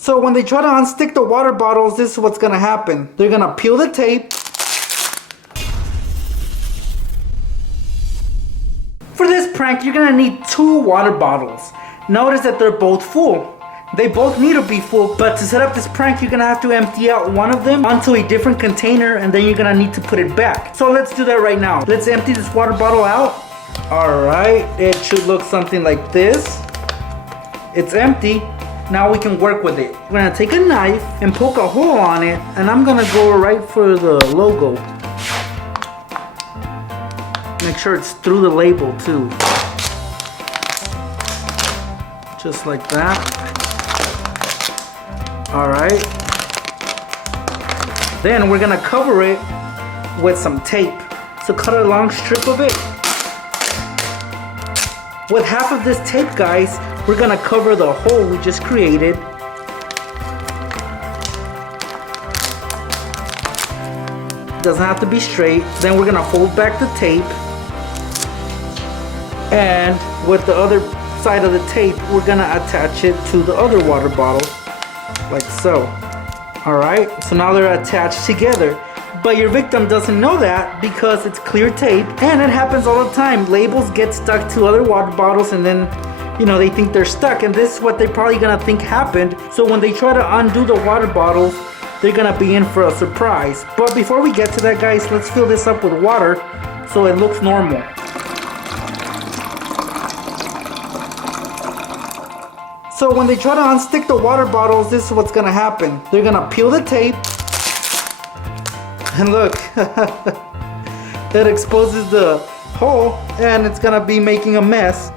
So when they try to unstick the water bottles, this is what's gonna happen. They're gonna peel the tape. For this prank, you're gonna need 2 water bottles. Notice that they're both full. They both need to be full, but to set up this prank, you're gonna have to empty out one of them onto a different container, and then you're gonna need to put it back. So let's do that right now. Let's empty this water bottle out. All right, it should look something like this. It's empty. Now we can work with it. We're gonna take a knife and poke a hole on it, and I'm gonna go right for the logo. Make sure it's through the label too. Just like that. All right. Then we're gonna cover it with some tape. So cut a long strip of it. With half of this tape, guys, we're gonna cover the hole we just created. Doesn't have to be straight. Then we're gonna fold back the tape. And with the other side of the tape, we're gonna attach it to the other water bottle, like so. All right, so now they're attached together. But your victim doesn't know that because it's clear tape, and it happens all the time. Labels get stuck to other water bottles, and then, you know, they think they're stuck, and this is what they're probably gonna think happened. So when they try to undo the water bottles, they're gonna be in for a surprise. But before we get to that, guys, let's fill this up with water so it looks normal. So when they try to unstick the water bottles, this is what's gonna happen. They're gonna peel the tape, and look, that exposes the hole, and it's gonna be making a mess.